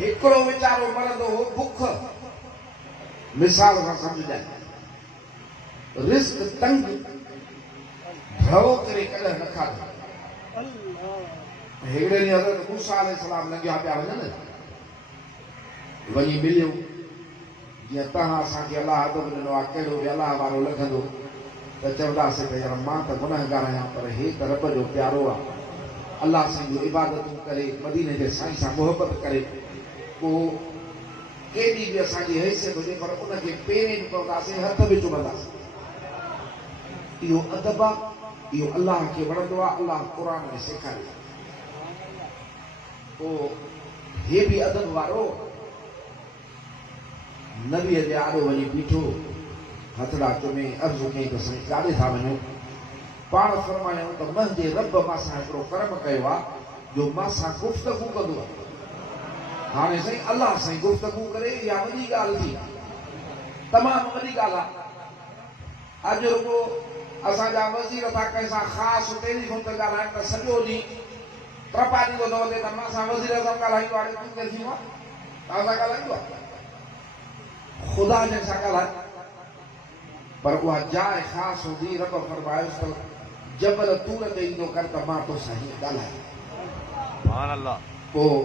हिकिड़ो वीचारो मरंदो हो बुख मिसाल सां सम्झाए रिस्क तंग भव करे कॾहिं न खाधो हिकिड़े ॾींहुं हज़रत मूसा अलैहिस्सलाम लंघिया पिया वञनि वञी मिलियो जीअं तव्हां असांखे अलाह अदब ॾिनो आहे कहिड़ो बि अलाह वारो लॻंदो त चवंदासीं त यार मां त गुनहगार आहियां पर हे त रब जो प्यारो आहे अलाह साईं जूं इबादतूं करे मदीने जे साईं सां मोहबत करे पोइ केॾी बि असांजी हैसियत हुजे पर उनखे पेरे बि पवंदासीं हथ बि चुमंदासीं इहो अदब आहे इहो अलाह खे वणंदो आहे अलाह क़ुर में सेखारे पोइ हे बि अदब वारो नबीअ जे आॾो वञी बीठो हथड़ा चुमे अर्ज़ु कई त साईं काॾे था वञो पाण फरमायूं त मुंहिंजे रब मां सां हिकिड़ो कर्म कयो आहे जो मां सां गुफ़्तगू कंदो आहे हाणे साईं अलाह सां गुफ़्तगू करे इहा वॾी ॻाल्हि थी तमामु वॾी ॻाल्हि आहे अॼु रुगो असांजा वज़ीर था कंहिंसां ख़ासि टेलीफोन ते ॻाल्हाइनि त सॼो ॾींहुं ट्रपा ॾींदो न वञे त मां सां वज़ीर सां ॻाल्हाईंदो आहे तूं केरु थींदो आहे तव्हां सां ॻाल्हाईंदो आहे ख़ुदा जंहिंसां ॻाल्हाए पर उहा जाइ ख़ासि हूंदी रब फरमायोसि त जबल तूर ते ईंदो कर त मां तोसां हीअं ॻाल्हायां पोइ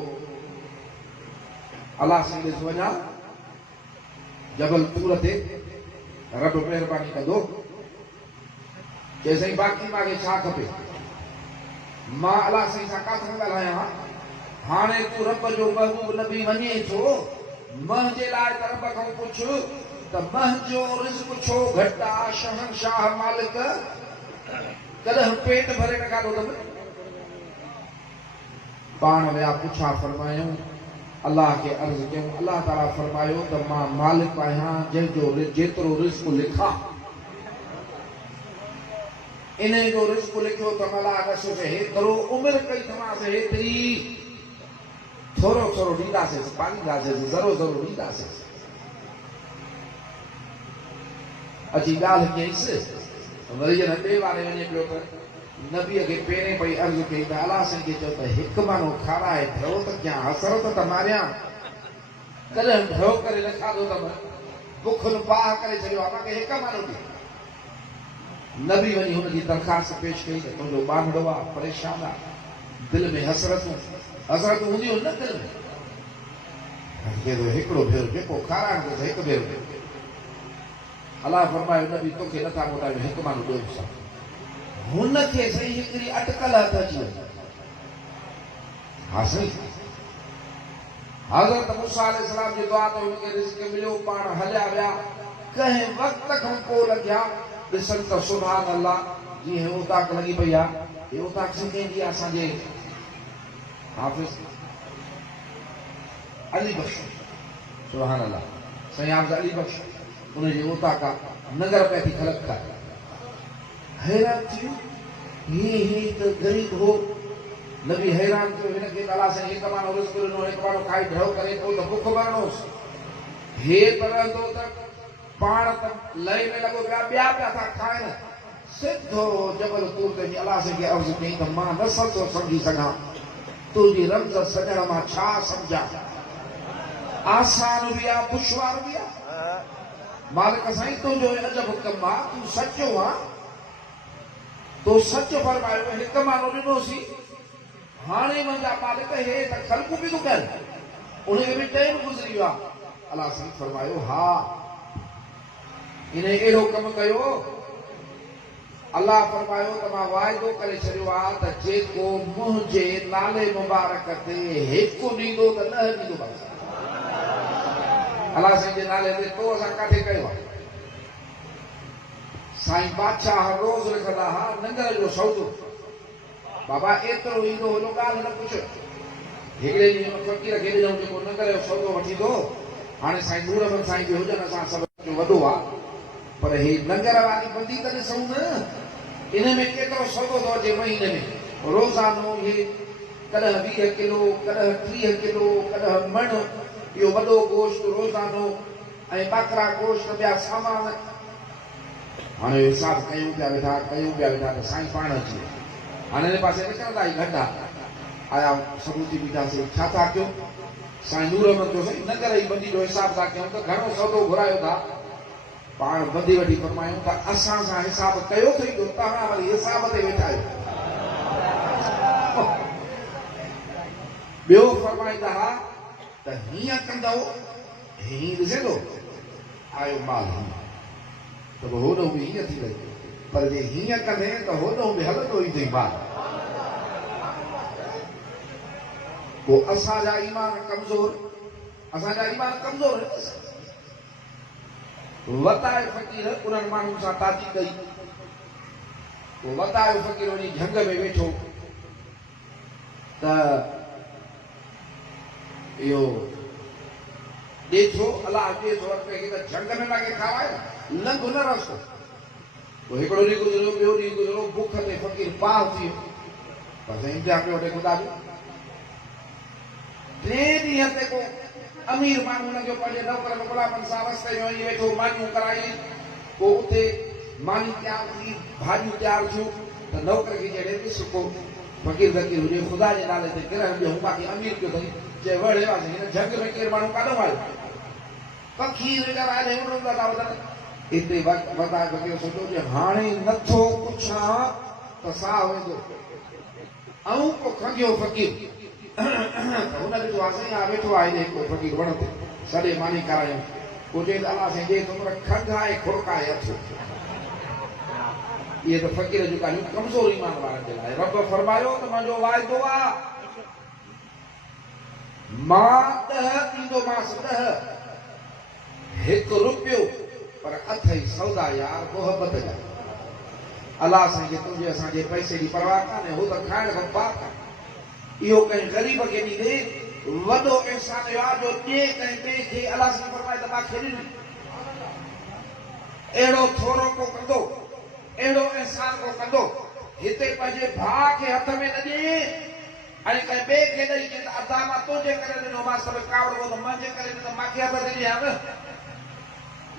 अलाह सां ॾिस वञा जबल तूर ते रब महिरबानी कंदो चए साईं बाक़ी मूंखे छा खपे मां अलाह साईं सां काथां ॻाल्हायां हाणे तूं रब जो महबूब नबी वञे थो मुंहिंजे लाइ त रब खां पुछ त मुंहिंजो रिज़्क़ छो घटि आहे शहंशाह मालिक कॾहिं पेट भरे न खाधो अथमि पाण विया पुछा फरमायूं अलाह खे अर्ज़ कयूं अलाह ताला फरमायो त मां मालिक आहियां जंहिंजो जेतिरो रिज़्क़ लिखां इन जो रिज़्क़ लिखियो त अलाह ॾिसोसि हेतिरो उमिरि कई तव्हांसे हेतिरी थोरो थोरो ॾींदासीं पालींदासीं ज़रो ज़रो ॾींदासीं अची ॻाल्हि कयईंसि वरी जॾहिं ॿिए वारे वञे पियो त नबीअ खे पहिरें पई अर्ज़ु कई त अलाह साईं खे चयो त हिकु माण्हू खाराए ढो त कयां हसरत त मारियां कॾहिं ढो करे न खाधो अथमि बुख न बाह करे छॾियो आहे मूंखे हिकु माण्हू ॾे नबी वञी हुनजी दरख़्वास्त पेश कई त तुंहिंजो ॿांगड़ो आहे परेशान आहे दिलि में हसरतूं हूंदियूं न दिलि में हिकिड़ो भेरो जेको खाराइण थो हिकु भेरो अलाह फरमायो नबी तोखे नथा मोटायो हिकु माण्हू ॾियो सां हुनखे साईं हिकिड़ी अटकल हथ अची वई हा साईं हज़रत मूसा अलैहिस्सलाम जी दुआ ते हुनखे रिज़्क़ मिलियो पाण हलिया विया कंहिं वक़्त खां पोइ लॻिया ॾिसनि त सुभान अल्लाह जीअं उताक लॻी पई आहे हे उताक सिखंदी आहे असांजे हाफ़िज़ अली बख्श सुभान अल्लाह साईं हाफ़िज़ अली बख्श उनजे उताक नगर पई थी ख़लक़ कर हैरान थियो हे त ग़रीब हो नबी हैरान थियो हिनखे अलाह साईं हिकु माण्हू रिज़्क़ ॾिनो हिकु माण्हू खाई ढो करे पोइ त बुख मरणोसि हे त रहंदो त पाण त लय में लॻो पिया ॿिया पिया था खाइनि सिधो जबल तूर ते अलाह साईं खे अर्ज़ु कई त मां न थो सम्झी सघां तुंहिंजी रमज़ सॼण मां छा सम्झां आसान बि आहे दुश्वार बि आहे मालिक साईं तुंहिंजो अजब कमु आहे तूं सचो आहे तो सच फरमायो हिकु माण्हू ॾिनोसीं हाणे मुंहिंजा मालिक हे त ख़ल्क़ बि थो कनि उनखे बि टाइम गुज़री वियो आहे अलाह साईं फरमायो हा इन अहिड़ो कमु कयो अलाह फरमायो त मां वाइदो करे छॾियो आहे त जेको मुंहिंजे नाले मुबारक ते हिकु ॾींदो त न ॾींदो अलाह साईं जे नाले ते तो असां काथे कयो आहे साईं बादशाह रोज़ लिखंदा हा नंगर जो सौदो बाबा एतिरो ईंदो हुयो ॻाल्हि न पुछ हिकिड़े ॾींहुं फ़क़ीर खे ॾिनऊं जेको नंगर जो सौदो वठी ईंदो हाणे साईं नूरमल साईं बि हुजनि असां सभु वॾो आहे पर ही नंगर वारी बंदी त ॾिसूं न इन में केतिरो सौदो थो अचे महीने में रोज़ानो इहे कॾहिं 20 किलो कॾहिं 30 किलो कॾहिं मण इहो वॾो गोश्त रोज़ानो ऐं ॿकरा गोश्त ॿिया सामान हाणे हिसाब कयूं पिया वेठा त साईं पाण अची हाणे हिन पासे निकिरंदा ई गड्ढा आया सबूती बीठासीं छा था कयूं साईं नूर अहमद जो साईं नगर जी बंदी जो हिसाब था कयूं त घणो सौदो घुरायो था पाण बंदी वठी फरमायूं त असां सां हिसाब कयो अथई जो तव्हां वरी हिसाब ते वेठा आहियो ॿियो फरमाईंदा हुआ त हीअं कंदव हीअं ॾिसे थो आयो माल त होॾो बि हीअं थी वई पर जे हीअं कंदे त होॾो बि हलंदो ई अथई माल पोइ असांजा ईमान कमज़ोर वताए फ़क़ीर उन्हनि माण्हुनि सां ताती कई पोइ वतायो फ़क़ीर वञी झंग में वेठो त इहो ॾेठो अलाह ॾे थो कंहिंखे त झंग में तव्हांखे खाराए लंघ न रस्तो पोइ हिकिड़ो ॾींहुं गुज़रियो ॿियो ॾींहुं गुज़रियो बुख ते फ़क़ीर पाह थी वियो पर इंतिहा पियो वठे ख़ुदा जो टे ॾींहं ते को अमीर माण्हू हुनजो पंहिंजे नौकर गुलामनि सां रस्ते में वञी वेठो मानियूं कराई पोइ उते मानी तयारु थी भाॼियूं तयारु थियूं त नौकर खे जॾहिं ॾिस को फ़क़ीर फ़क़ीर हुजे ख़ुदा जे नाले ते किरण ॾियो मूंखे अमीर कयो अथई चए वड़े वासी हिन झंग में केरु माण्हू काॾो आयो पखी हिते वताए फ़क़ीर सोचियो जे हाणे नथो पुछां त साह वेंदो ऐं को खंगियो फ़क़ीर हुन ॾिठो आहे साईं आहे वेठो आहे हिकिड़ो फ़क़ीर वण ते सॼे मानी करायूं पोइ चई अलाह साईं जे तुमरा खंघ आहे खुरक आहे हथ इहे त फ़क़ीर जूं ॻाल्हियूं कमज़ोर ईमान वारनि जे लाइ रब फरमायो त मुंहिंजो वाइदो आहे मां 10 ॾींदोमांसि 10 हिकु रुपयो पर अथई सौदा यार मोहबत जा अलाह साईं जे तुंहिंजे असांजे पैसे जी परवाह कान्हे हू त खाइण खां पाक आहे इहो कंहिं ग़रीब खे ॾींदे वॾो इंसान इहो आहे जो ॾिए कंहिं ॿिए खे अलाह साईं फरमाए त मूंखे ॾिनी अहिड़ो थोरो को कंदो अहिड़ो इंसान को कंदो हिते पंहिंजे भाउ खे हथ में न ॾिए ऐं कंहिं ॿिए खे ॾेई चए त अदा मां तुंहिंजे करे ॾिनोमांसि पर कावड़ो त मुंहिंजे करे ॾिनो मूंखे हथ ते ॾियां न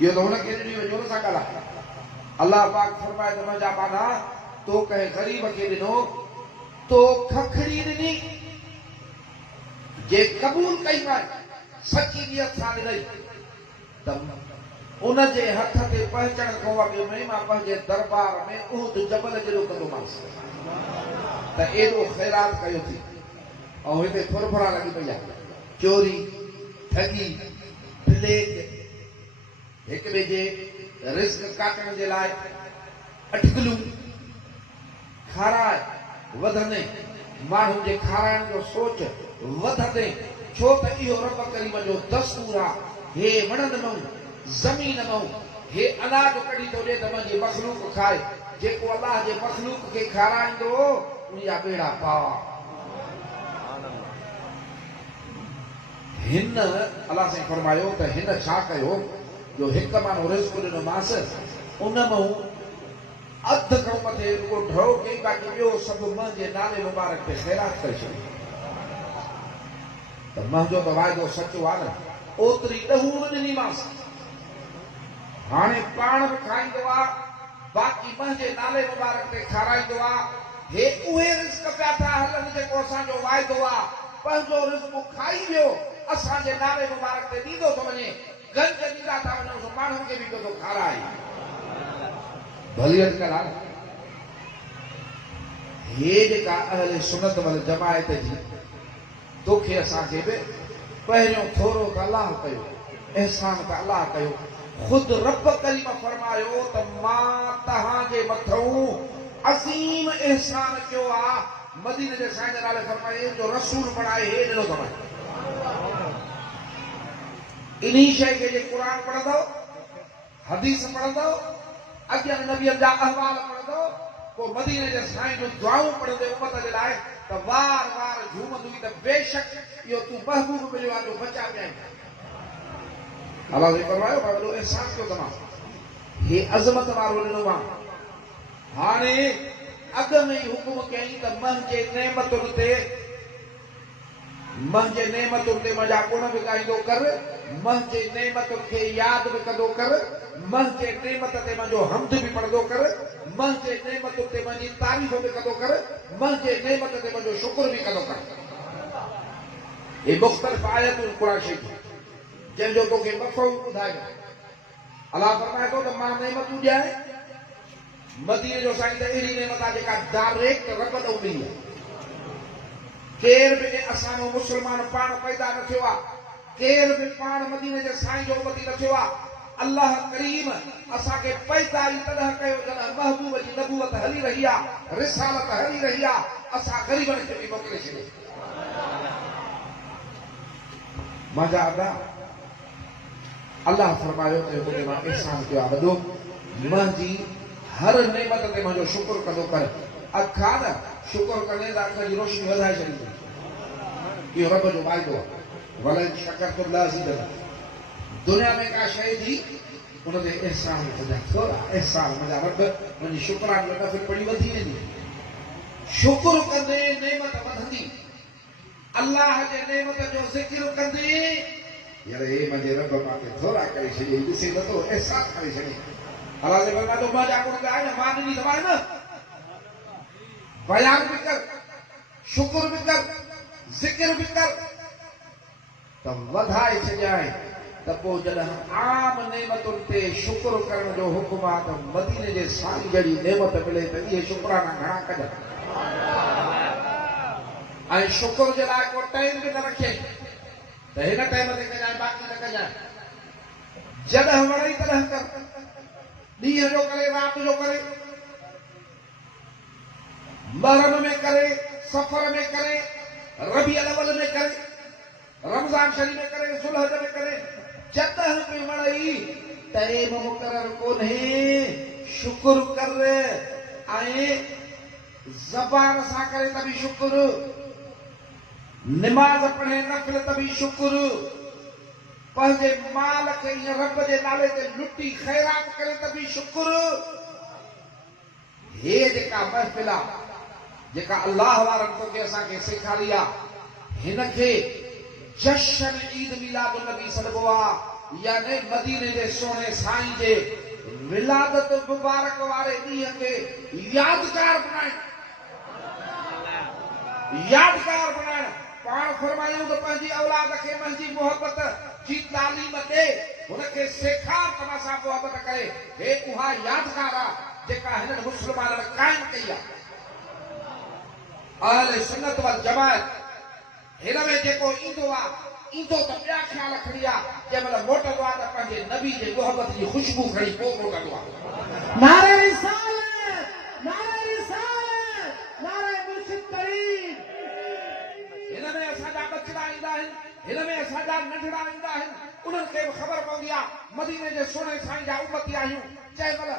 इहो त हुनखे ॾिनी वञो न सां ॻाल्हाए अलाह पाक फरमाए त मुंहिंजा माना तो कंहिं ग़रीब खे ॾिनो तो खखड़ी ॾिनी जे क़बूल कई पाए सची नियत सां ॾिनई त उनजे हथ ते पहुचण खां अॻु में मां पंहिंजे दरबार में उहद जबल जहिड़ो कंदोमांसि त एॾो ख़ैरात कयो थी ऐं हिते फुरफुरा लॻी पई आहे चोरी ठगी प्लेट हिक ॿिए जे रिस्क काटण जे लाइ अटकलूं खाराए वधंदे माण्हुनि जे खाराइण जो सोच वधंदे छो त इहो रब करीम जो दस्तूर आहे हे वणंदो ज़मीन में हे अनाज कढी थो ॾे त मुंहिंजी मखलूक खाए जेको अलाह जे मखलूक खे खाराईंदो उनजा बेड़ा पार हिन अलाह साईं फरमायो त हिन छा कयो जो हिकु माण्हू रिस्क ॾिनोमांसि उन मां अधु खां मथे रुगो ढो कई बाक़ी ॿियो सभु मुंहिंजे नाले मुबारक ते ख़ैरात करे छॾियो त मुंहिंजो त वाइदो सचो आहे न ओतिरी ॾहूं ॾिनीमांसि हाणे पाण बि खाईंदो आहे बाक़ी मुंहिंजे नाले मुबारक ते खाराईंदो आहे हे उहे रिस्क पिया था हलनि जेको असांजो वाइदो आहे पंहिंजो रिस्क खाई वियो असांजे नाले मुबारक ते ॾींदो थो वञे गंज ॾींदा था वञूं माण्हुनि खे बि थो खाराए भली अॼुकल्ह आहे हे जेका अहले सुन्नत वल जमायत जी तोखे असांखे बि पहिरियों थोरो त अलाह कयो एहसान त अलाह कयो ख़ुदि रब करीम फरमायो त मां तव्हांजे मथां असीम एहसान कयो आहे मदीने जे साईं जे नाले फरमाए जो रसूल बणाए हे ॾिनो अथव इन्ही शइ खे जे क़ुर पढ़ंदव हदीस पढ़ंदव अॻियां नबियनि जा अहवाल पढ़ंदव पोइ मदीने जे साईं जूं दुआऊं पढ़ंदे उमत जे लाइ त वार वार झूमंदी त बेशक इहो तूं महबूब मिलियो आहे जो बचा पिया अलाह ने फरमायो पर वॾो एहसान कयो तव्हां हे अज़मत वारो ॾिनो आहे हाणे अॻ में ई हुकुम कयईं त मुंहिंजे नेमतुनि ते मुंहिंजा गुण बि ॻाईंदो कर मुंहिंजे नेमतुनि खे यादि बि कंदो कर मुंहिंजे नेमत ते मुंहिंजो हमद बि पढ़ंदो कर मुंहिंजे नेमतुनि ते मुंहिंजी तारीफ़ बि कंदो कर मुंहिंजे नेमत ते मुंहिंजो शुक्र बि कंदो कर ये मुख़्तलिफ़ आयतूं कुरान शरीफ़ जंहिंजो तोखे मफ़हूम ॿुधायो। अलाह फरमाए थो त मां नेमतूं ॾियां मदीने जो साईं त अहिड़ी नेमत आहे जेका डायरेक्ट रब ॾों मिली आहे। केर बि असांजो मुस्लमान पाण पैदा न थियो आहे, केर बि पाण मदीने जे साईं जो उमती न थियो आहे। अल्लाह करीम असांखे पैदा ई तॾहिं कयो जॾहिं महबूब जी नबूवत हली रही आहे, रिसालत हली रही आहे, असां ग़रीबनि खे बि मोकिले छॾियो। मुंहिंजा अदा अल्लाह फरमायो त मूंखे मां एहसान कयो आहे वॾो, मुंहिंजी हर नेमत ते मुंहिंजो शुक्र कंदो कर। अखा न शुक्र कंदे त अख जी रोशनी वधाए छॾींदी। इहो रब जो वाइदो आहे। वलन शकरतुम लाज़ीदन्नकुम। दुनिया में का शइ जी उन ते एहसान कंदा थोरा एहसान मुंहिंजा रब मुंहिंजी शुक्रान में नफ़िल पड़ी वधी वेंदी। शुक्र कंदे नेमत वधंदी। अल्लाह जे नेमत जो ज़िक्र कंदे यार हे मुंहिंजे रब मूंखे थोरा करे छॾियईं, ॾिसे नथो एहसान करे छॾियईं। अलाह जे फरमाए थो मुंहिंजा गुण ॻाए न, मां ॾिनी दवाए न, बयान बि कर, शुक्र बि कर, ज़िक्र बि कर, त वधाए छॾियां। त पोइ जॾहिं आम नेमतुनि ते शुक्र करण जो हुकुम आहे त मदीने जे साईं जहिड़ी नेमत मिले त इहे शुक्राना घणा कजनि। ऐं शुक्र जे लाइ को टाइम बि न रखे त हिन टाइम ते कजांइ बाक़ी न कजांइ। जॾहिं वणे तॾहिं कर, ॾींहं जो करे, राति जो करे, महरम में करे, सफ़र में करे, रबीउल अव्वल में करे, रमज़ान शरीफ़ में करे, ज़ुल्हज में करे, जॾहिं बि वणई टाइम मुक़रर कोन्हे, शुक्र कर। ऐं ज़बान सां करे त बि शुक्र, निमाज़ पढ़े नफ़िल त बि शुक्र, पंहिंजे माल खे ईअं रब जे नाले ते लुटी ख़ैरात करे त बि शुक्र। हे जेका महफ़िल आहे, जेका अल्लाह वारनि तोखे असांखे सेखारी आहे, हिन खे जश्न ईद मिलादुन नबी सॾिबो आहे, यानी मदीने जे सोने साईं जे विलादत मुबारक वारे ॾींहं खे यादगार बणाइण। यादगार बणाइण। पाण फरमायूं त पंहिंजी औलाद खे मुंहिंजी मोहबत जी तालीम ॾे, हुनखे सेखार त मां सां मोहबत करे। हे उहा यादगार आहे जेका हिननि मुस्लमाननि क़ाइम कई आहे। अहले सुन्नत वल जमाअत हिन में जेको ईंदो आहे, ईंदो त ॿिया ख़्याल खणी आहे, जंहिं महिल मोटंदो आहे त पंहिंजे नबी जे मोहबत जी ख़ुशबू खणी पोइ मोटंदो आहे। नारे रिसालत, नारे रिसालत, नारे मुर्शिद करीम। हिन में असांजा बचड़ा ईंदा आहिनि, हिन में असांजा नंढड़ा ईंदा आहिनि, उन्हनि खे बि ख़बर पवंदी आहे मदीने जे सोने साईं जा उमती आहियूं। जंहिं महिल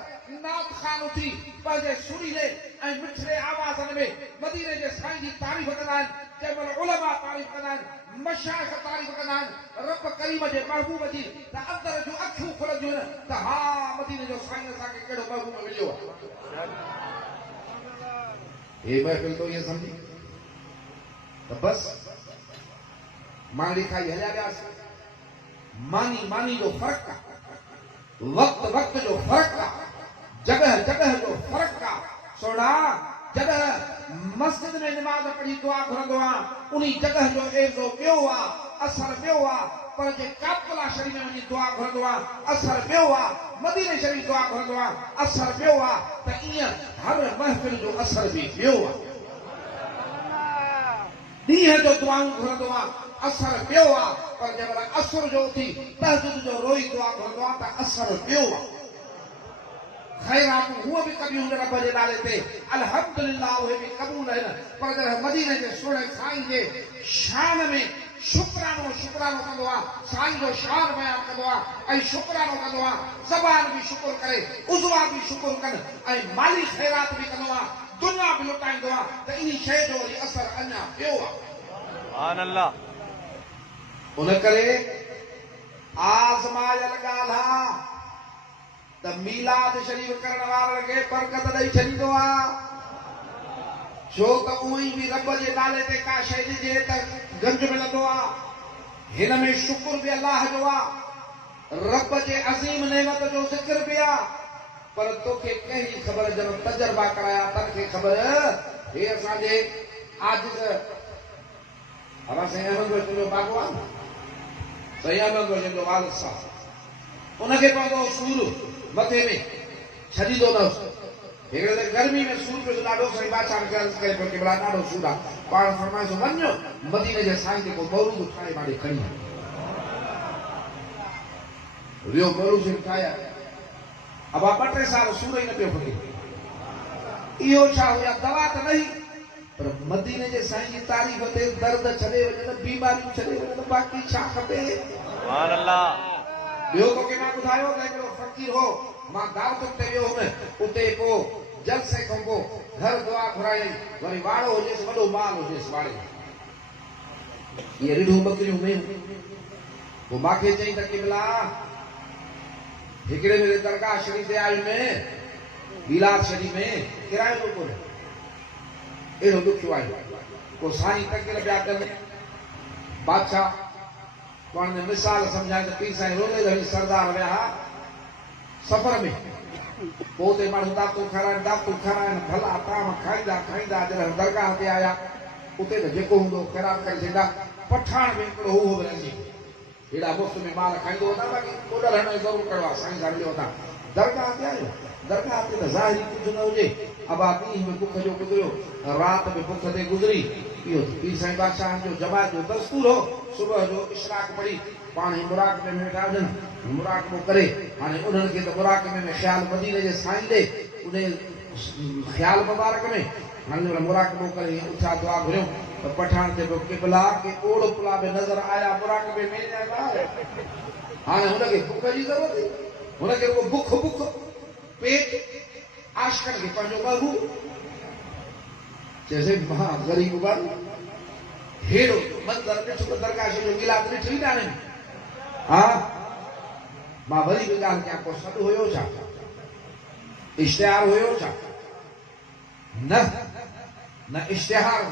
नात ख़ान उथी पंहिंजे सुरीले ऐं मिठड़े आवाज़नि में मदीने जे साईं जी तारीफ़ कंदा आहिनि, जंहिं महिल उलमा तारीफ़ कंदा आहिनि, मशाइख़ तारीफ़ कंदा आहिनि रब करीम जे महबूब जी, त अंदर जूं अखियूं खुलंदियूं आहिनि त हा मदीने जो साईं असांखे कहिड़ो महबूब मिलियो आहे। हे महफ़िल तो ईअं सम्झी त बसि मांगड़ी खाई हलिया वियासीं। मानी मानी जो फ़र्क़ु आहे, वक़्त वक़्त जो फ़र्क़ु आहे, जॻह जॻह जो फ़र्क़ु आहे। सोना जॾहिं मस्जिद में निमाज़ पढ़ी दुआ घुरंदो आहे, उन जॻह जो एज़ो ॿियो आहे, असर ॿियो आहे। पर जे काबुला शरीफ़ में वञी दुआ घुरंदो आहे, असर ॿियो आहे। मदीने शरीफ़ दुआ घुरंदो आहे, असर ॿियो आहे। त ईअं हर महफ़िल जो असर बि ॿियो आहे। ॾींहं जो दुआऊं घुरंदो आहे, असर ॿियो आहे। पर जंहिं महिल असुर जो उथी तहजुद जो रोई दुआ घुरंदो आहे त असर ॿियो आहे। ख़ैरातूं हूअ बि कबियूं हुन रब जे नाले ते, अल्हम्दुलिल्लाह उहे बि क़बूल आहिनि। पर जॾहिं मदीने जे सोणे साईं जे शान में शुक्रानो शुक्रानो कंदो आहे, साईं जो शान बयानु कंदो आहे ऐं शुक्रानो कंदो आहे, ज़बान बि शुक्र करे, उज़वा बि शुक्र कनि ऐं माली ख़ैरात बि कंदो आहे, दुनिया बि लुटाईंदो आहे, त इन शइ जो वरी असर अञा ॿियो आहे। सुभान अल्लाह। उन करे आज़मायल ॻाल्हि आहे त मीलाद शरीफ़ करण वारनि खे बरकत ॾेई छॾींदो आहे। छो त उहो ई बि रब जे नाले ते का शइ ॾिजे त गंज मिलंदो आहे। हिन में शुक्र बि अलाह जो आहे, रब जे अज़ीम नेमत जो ज़िक्र बि आहे। पर तोखे कहिड़ी ख़बर जब तजर्बा कराया तनखे ख़बर। हे असांजे आजिज़ अब साईं अहमद जो बागवान साईं अहमद जो वालिद साहब उनके पवंदो सूर मथे में छॾींदो न हिकिड़े त गर्मी में सूर पियो ॾाढो साईं बादशाह खे अर्ज़ु करे पियो कि भला ॾाढो सूर आहे पाण फरमाए थो वञो मदीने जे साईं जेको मौरूद ठाहे माॾे खणी वियो मौरूद ठाहिया अब 2-3 साल सूर ही न पियो फके इहो छा हुया दवा त नहीं पर मदीने जे साईं जी तारीफ़ ते दर्द छॾे वञे त बीमारियूं छॾे वञे त बाक़ी छा खपे सुभान अल्लाह ॿियो तोखे मां ॿुधायो त हिकिड़ो फ़क़ीर हो मां दावतुनि ते वियो हुउमि उते पोइ जलसे खां पोइ घर दुआ घुराई वरी वाड़ो हुजेसि वॾो माल हुजेसि वाड़े इहे रिढूं बकरियूं में पोइ मूंखे चई त क़िबला हिकिड़े भेरे दरगाह शरीफ़ ते आयुमि में बिलाल शरीफ़ में किरायो थो कोन्हे अहिड़ो ॾुखियो आहे पोइ साईं तकियल पिया कनि बादशाह पाण में मिसाल सम्झाए त पीर साईं रोले रही सरदार विया सफ़र में पोइ उते माण्हू दाख़िल खाराइनि भला ताम खाईंदा जॾहिं दरगाह ते आया उते त जेको हूंदो ख़ैरात करे छॾींदा पठाण में हिकिड़ो हू हो रहंदी हेॾा मुफ़्त में माल खाईंदो वञा बाक़ी ऑडर हणण जो ज़रूरु करिणो आहे साईं सां मिलियो वञा दरगाह ते आयो दरगाह ते त ज़ाहिरी कुझु न हुजे अबा ॾींहं में बुख जो गुज़रियो राति में बुख ते गुज़री इहो पीर साईं बादशाह जो जमात जो दस्तूर हो सुबुह जो इशराक पढ़ी पाण ई मुराक़बे में वेठा हुजनि मुराक़बो करे हाणे उन्हनि खे त मुराक़बे में ख़्याल मदीने जे साईं ॾे उन ख़्याल मुबारक में हाणे मुराक़बो करे उथिया दुआ घुरियूं त पठाण ते पियो क़िबला के ओड़ पुला में नज़र आया मुराक़बे में हाणे हुनखे बुख जी ज़रूरत हुई हुनखे को बुख पेट आशिकन खे पंहिंजो महबूब जैसे मां ग़रीब ॿार हेड़ो मंदर ॾिठो त दरगाह जो मिलाद ॾिठी न आहिनि हा मां वरी बि ॻाल्हि कयां को सॾु हुयो छा इश्तिहार हुयो छा न इश्तिहार हो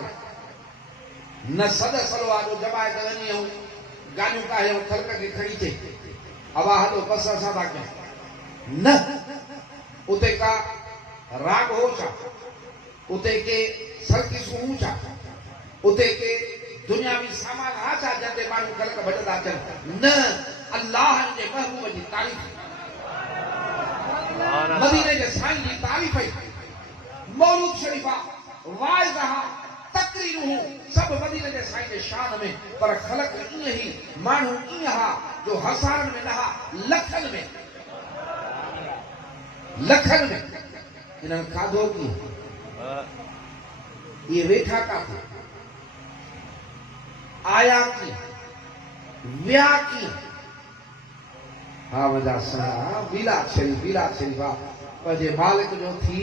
न सद सलवा जो जमाए त वञी ऐं गाॾियूं काहे ख़ल्क खे खणी अचे अवा हलो बस असां था कयूं न उते का राग हो छा उते के सर्किसूं हूं छा उते के दुनियावी सामान हा छा जंहिंते माण्हू ख़ल्क भॼंदा अचनि न अल्लाह जे महबूब जी तारीफ़ मदीने जे साईं जी तारीफ़ मौलूद शरीफ़ा वाइज़हा तकरीरूं सभु मदीने जे साईं जे शान में पर ख़ल्क ईअं ई माण्हू ईअं हा जो हज़ारनि में न हा लखनि में इन्हनि खाधो कीअं ये वेठा काथे आया कीअं विया कीअं हा मुंहिंजा सणा बिलाद शरीफ़ा पंहिंजे मालिक जो थी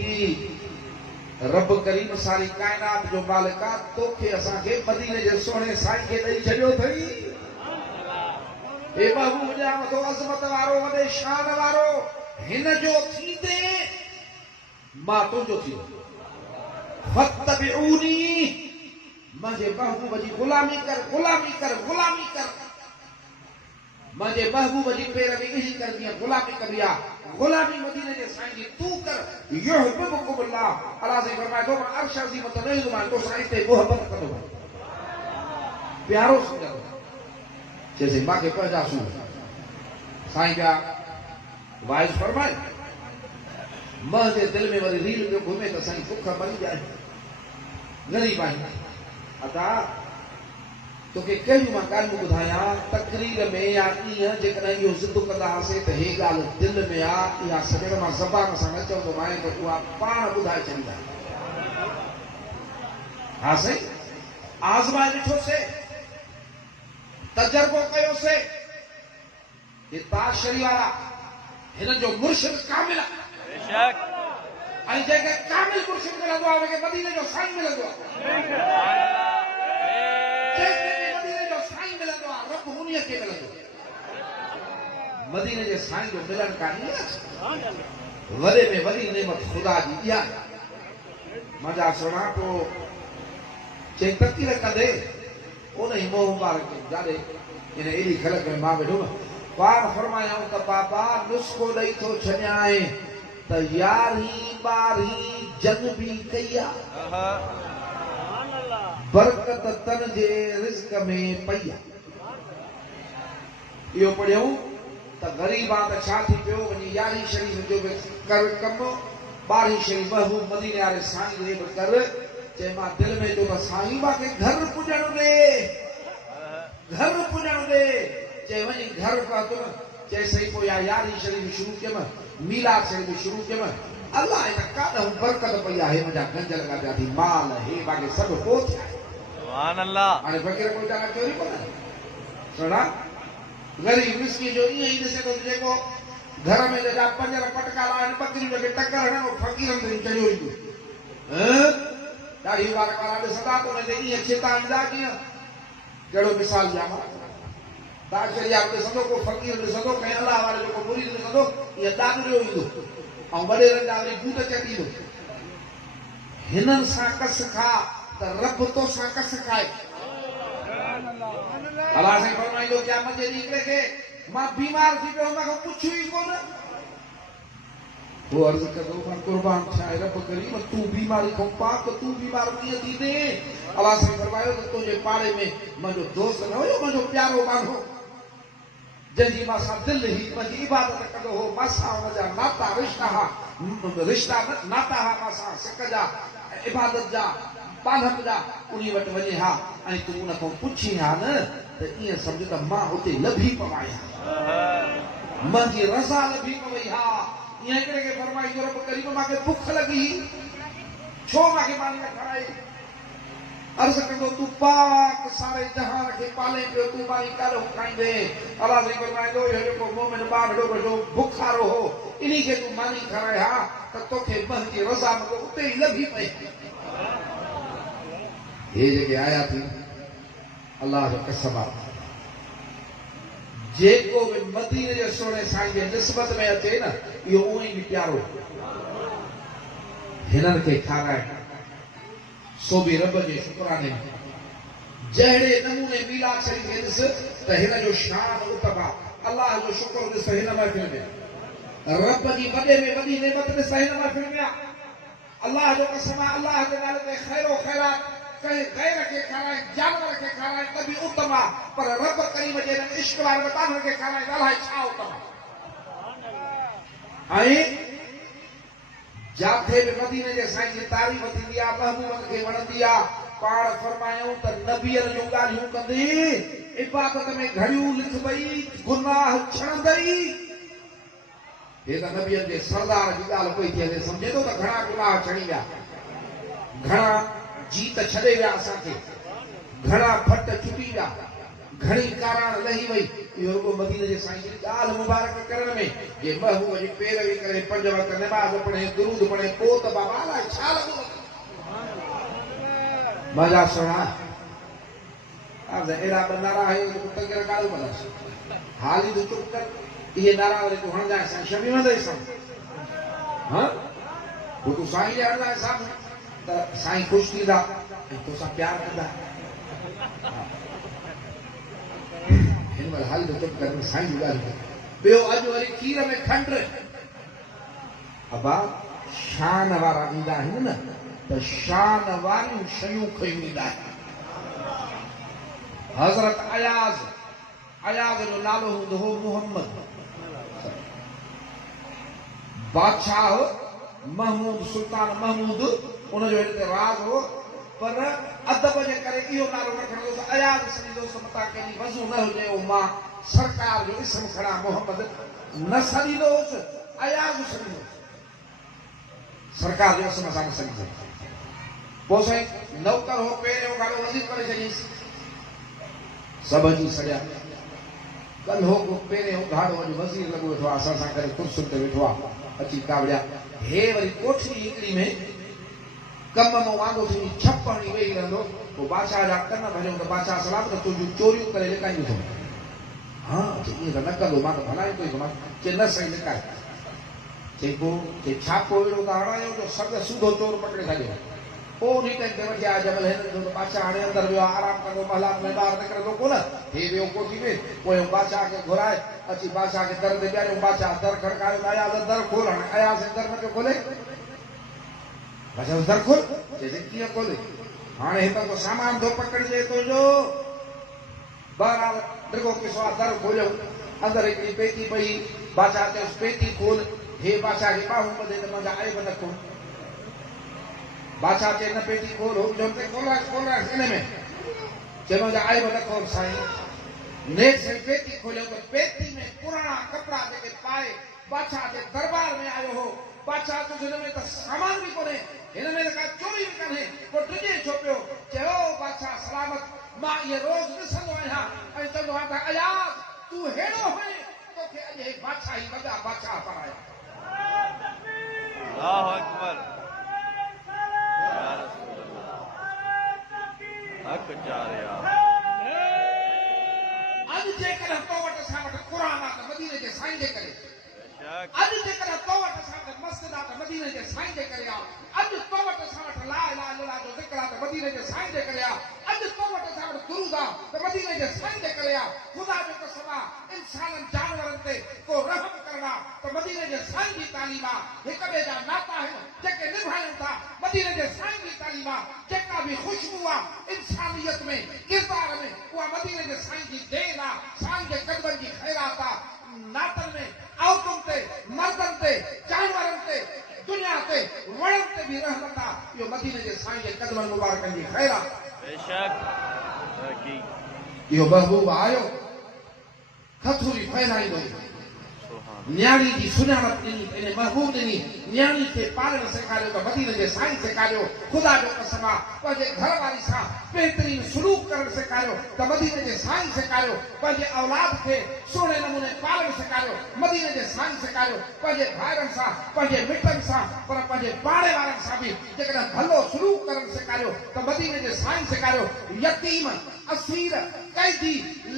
रब करीम सारी काइनात जो मालिक आहे तोखे असांखे मदीने जे सोणे साईं खे ॾेई छॾियो अथई हे महबूब ॼाण थो अज़मत वारो वॾे शान वारो हिन जो थींदे मां तुंहिंजो थींदो फत्तबिऊनी मुंहिंजे महबूब जी गुलामी कर मुंहिंजे महबूब जी पैरवी इही करणी आहे गुलामी करणी आहे गुलामी मदीने जे साईं जी तूं कर युहिब्बुकुमुल्लाह अल्लाह से फरमाए थो मां अर्श अज़ीम ते वेंदो मां तो साईं ते मोहब्बत कंदो प्यारो सुंदर जैसे मूंखे पैदा सूर साईं जा वाइस फरमाए मुंहिंजे दिलि में वरी रील पियो घुमे त साईं बुख मरी जाए ग़रीब आहिनि अदा तोखे कहिड़ियूं मां ॻाल्हियूं ॿुधायां तकरीर में या ईअं जेकॾहिं इहो ज़िद कंदा हुआसीं त हे ॻाल्हि दिलि में आहे इहा सॼण मां ज़बान सां न चवंदो आहियां त उहा पाण ॿुधाए छॾींदा हा साईं आज़माए ॾिठोसीं तजर्बो कयोसीं हे ताज शरीफ़ वारा हिननि जो मुर्शिद कामिल आहे बेशक ऐं जंहिंखे कामिल मुर्शिद मिलंदो आहे उनखे मदीने जो साईं मिलंदो आहे जंहिंखे मदीने जो साईं मिलंदो आहे रब उन्हीअ खे मिलंदो आहे मदीने जे साईं जो मिलण कान्हे वॾे में वॾी नेमत ख़ुदा जी इहा मज़ा सुणा पोइ चई तकीर कंदे उन ई मोह मुबारक जाॾे इन एॾी ख़लक में मां वेठो पाण फरमायाऊं त बाबा नुस्ख़ो ॾेई थो छॾियां त यारहीं ॿारहीं जंग बि कई आहे बरकत तन जे रिज़्क़ में पई आहे। इहो पढ़ियूं त ग़रीब आहे त छा थी पियो, वञी 11 शरीफ़ जो बि कर कमु, 12 शरीफ़ महबूब मदीने वारे साईं खे बि कर। चए मां दिलि में जो त साईं मूंखे घर पुॼण ॾे, घर पुॼण ॾे। चए वञी घर पहुतो न, चए सही पोइ 11 शरीफ़ शुरू कयमि, मीलाद शरीफ़ शुरू कयमि। अलाह हिन काॾहूं बरकत पई आहे, मुंहिंजा गंज लॻा पिया थी, माल हे बाक़ी सभु पोइ थिया। सुभान अल्लाह। हाणे फ़क़ीर कोई ॾाढा चोरी कोन्हे। सुणा ग़रीब मिस्किन जो ईअं ई ॾिसे थो जेको घर में जेका 5 पटका आहिनि, ॿकरियूं खे टकर हणनि, फ़क़ीरनि ते चढ़ियो ईंदो। ॾाढी वारा वारा ॾिसंदा त हुन ते ईअं छिता ईंदा कीअं। कहिड़ो मिसाल ॾियां मां, ताशरिया ॾिसंदो को फ़क़ीर ॾिसंदो, कंहिं अलाह वारे जेको मुरीद ॾिसंदो ईअं ॾाढो ईंदो ऐं वॾे रंजा वरी बूट चटींदो। हिननि सां कस खा त रब तोसां कस खाए। अलाह साईं फरमाईंदो क़यामत जे ॾींहुं हिकिड़े खे मां बीमार थी पियो, हुन खां पुछियो ई कोन। वो अर्ज़ कंदो मां कुर्बान थियां रब करीम, तूं बीमारी खां पाक, तूं बीमार कीअं थींदे। अलाह साईं फरमायो त तुंहिंजे पाड़े में मुंहिंजो दोस्त न हुयो, मुंहिंजो प्यारो माण्हू जंहिंजी मां सां दिलि ही मुंहिंजी इबादत कंदो हो, मां सां हुनजा नाता रिश्ता नाता हा, मां सां सिक जा, इबादत जा, बालहक जा, उन वटि वञे हा ऐं तूं उन खां पुछी हा न त ईअं सम्झ त मां उते लभी पवाया, मुंहिंजी रज़ा लभी पवई हा। ईअं हिकिड़े खे फरमाईंदो रब करीम मूंखे बुख लॻी, छो मूंखे मानी न खाराई। अर्ज़ कंदो तूं पाक सारे जहान खे पाले पियो, तूं मानी काॾो खाईंदे। अलाह साईं फरमाईंदो इहो जेको मोमिन ॿारड़ो वॾो बुखारो हो, इन खे तूं मानी खाराए हा त तोखे मुंहिंजी रज़ा में उते ई लभी पई। हे जेके आया थी अलाह जो कसम आहे, जेको बि मदीने जे सोणे साईं जे निस्बत में अचे न, इहो उहो ई प्यारो हिननि खे खाराए। सो बि रब जे शुक्राने जहिड़े नमूने मीलाद शरीफ़ खे ॾिस त हिन जो शान उतबा, अलाह जो शुक्र ॾिस हिन महफ़िल में, रब जी वॾे में वॾी नेमत ॾिस हिन महफ़िल में। अलाह जो कसम आहे, अलाह जे नाले ते ख़ैरो ख़ैरात कंहिं गैर खे खाराए, जानवर खे खाराए त बि उत्तम आहे, पर रब करीम जे इश्क वारे वॾाणनि खे खाराए अलाए छा उत्तम आहे। ऐं जाथे बि मदीने जे साईं जी तारीफ़ थींदी आहे, महबूबनि खे वणंदी आहे, पाण फरमायूं त नबियनि जूं ॻाल्हियूं कंदी, इबादत में घड़ियूं लिखबई, गुनाह छणंदई। हे त नबियनि जे सरदार जी ॻाल्हि पई थी हले, सम्झे थो त घणा गुनाह छणी विया, घणा जीत छॾे विया असांखे, घणा फट छुटी विया, घणी काराण लही वई। इहो रुगो मदीने जे साईं जी ॻाल्हि मुबारक करण में, जे महबूब जी पैरवी करे 5 वक़्त नमाज़ पढ़े, दुरूद पढ़े, पोइ त बाबा अलाए छा लॻो मज़ा सुणा। अहिड़ा ॿ नारा आहियो तंगिर काॾो कंदास, हाली तूं चुप कर, इहे नारा वरी तूं हणंदाए साईं शमी वंदई साईं, हा पोइ तूं साईं जे हणंदाए साईं त साईं ख़ुशि थींदा ऐं तोसां प्यार कंदा। हिन महिल हाली त चुप कर, साईं जी ॻाल्हि। ॿियो अॼु वरी खीर में खंड, अबा शान वारा ईंदा आहिनि न त शान वारियूं शयूं खयूं ईंदा आहिनि। हज़रत अयाज़ जो नालो हूंदो हो मुहम्मद, बादशाह महमूद, सुल्तान महमूद, उनजो हिन ते राज हो, पर अदब जे करे इहो नालो रखणो त अयाज़ सॾींदोसि, मता कंहिंजी वज़ू न हुजे मां सरकार जो इसम खणा मोहम्मद न सॾींदोसि, अयाज़ सॾींदोसि, सरकार जो इसम सां न सॾींदोसि। पोइ साईं नौकर हो, पहिरियों गाॾो वज़ीर करे छॾीसि, सभ जी सॼा कल हो को पहिरियों गाॾो अॼु वज़ीर लॻो वेठो आहे, असां सां करे कुर्सियुनि ते वेठो आहे, अची कावड़िया। हे वरी कोठरी हिकिड़ी में कम में वांदो थी छप हणी वेही रहंदो, पोइ बादशाह जा कन भरियूं त बादशाह सलाम त तुंहिंजूं चोरियूं करे लिकाईंदो थो। हा ईअं त न कंदो, मां त भलाई कोई घुमां, चए न साईं लिकाए। चई पोइ छापो अहिड़ो त हणायो जो सॻ सूधो चोर पकड़े छॾियो। पोइ उन टाइम ते वठी आया जबल हिन जो बादशाह हाणे अंदरि वियो आहे, आराम कंदो, महलात में ॿाहिरि निकिरंदो कोन, हे वियो कोठी में। पोइ बादशाह खे घुराए अची बादशाह खे दर ते ॿियारियो, बादशाह दर खड़कायो, अयाज़ दर खोल। हाणे अयाज़ दर न पियो खोले, बादशाह दर खोल, चइजे कीअं खोले, हाणे हितां को सामान थो पकड़जे तुंहिंजो बहरहाल ॾिगो किसो आहे दर खोलियो अंदरि हिकिड़ी पेटी पई बादशाह चयोसि पेटी खोल हे बादशाह खे ॿाहूं ॿधे त मुंहिंजा आइब न खोल बादशाह चए न पेटी खोल हो चयो खोलाइसि इन में चए मुंहिंजा आइब न खोल साईं नेठ से पेटी खोलियो त पेटी में पुराणा कपिड़ा जेके पाए बादशाह जे दरबार में आयो हो बादशाह चयो हिन में त सामान बि कोन्हे हिन में त का चोरी बि कान्हे पोइ टिजे छो पियो चयो बादशाह सलामत मां इहे रोज़ ॾिसंदो आहियां ऐं चवंदो आहियां त अयाज़ तूं हेड़ो हुई तोखे अॼु हे बादशाही वॾा बादशाह पराया अल्लाहु अकबर या रसूल अल्लाह हक चारिया अॼु जेकॾहिं तो वटि असां वटि क़ुर आहे त मदीने जे साईं जे करे बेशक अॼु जेकॾहिं तो वटि असां वटि मस्जिद आहे त मदीने जे साईं जे करे आहे अॼु तो वटि असां वटि ला इलाहा इल्लल्लाह जो ज़िक्र आहे त मदीने जे साईं जे करे आहे अॼु तो वटि असां वटि दुरूद आहे त मदीने जे साईं जे करे आहे ख़ुदा जो कसम आहे इंसाननि जानवरनि ते को रहम करणा त मदीने जे साईं जी तालीम आहे हिक ॿिए जा नाता आहिनि जेके निभाइनि था मदीने जे साईं जी तालीम आहे जेका बि ख़ुशबू आहे इंसानियत में किरदार में उहा मदीने जे साईं जी देन आहे साईं जे कदमनि जी ख़ैरात आहे नातनि में औरतुनि ते मर्दनि ते जानवरनि ते दुनिया ते वणनि ते बि रहमत आहे इहो मदीने जे साईं जे कदमनि मुबारकनि जी ख़ैर आहे बेशक इहो महबूब आयो हथूरी फैलाईंदो सुभान न्याणी जी सुञाणप ॾिनी इन महबूब ॾिनी न्याणी खे पालण सेखारियो त मदीने जे साईं सेखारियो ख़ुदा जो कसम आहे पंहिंजे घर वारी सां बहितरीन सलूक करणु सेखारियो त मदीने जे साईं सेखारियो पंहिंजे औलाद खे सुहिणे नमूने पालण सेखारियो मदीने जे साईं सेखारियो पंहिंजे भाइरनि सां पंहिंजे मिटनि सां पर पंहिंजे पाड़े वारनि सां बि जेकॾहिं भलो सलूक करणु सेखारियो त मदीने जे साईं सेखारियो यतीम असीर कैदी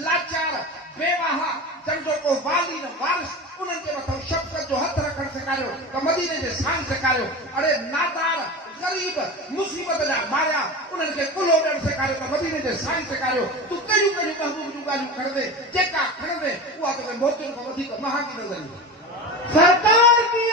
लाचार बेवाहा जंहिंजो को वाली न वारिस उन्हनि जे मथां शफ़क़त जो हथ रखणु सेखारियो त मदीने जे साईं सेखारियो अड़े नादार ग़रीब मुसीबत जा मारिया उन्हनि खे कुल्हो ॾियणु सेखारियो त मदीने जे साईं सेखारियो तूं कहिड़ियूं कहिड़ियूं महबूब जूं ॻाल्हियूं खणंदे जेका खणंदे उहा तोखे मोतियुनि खां वधीक महांगी नज़र ईंदी सरकार की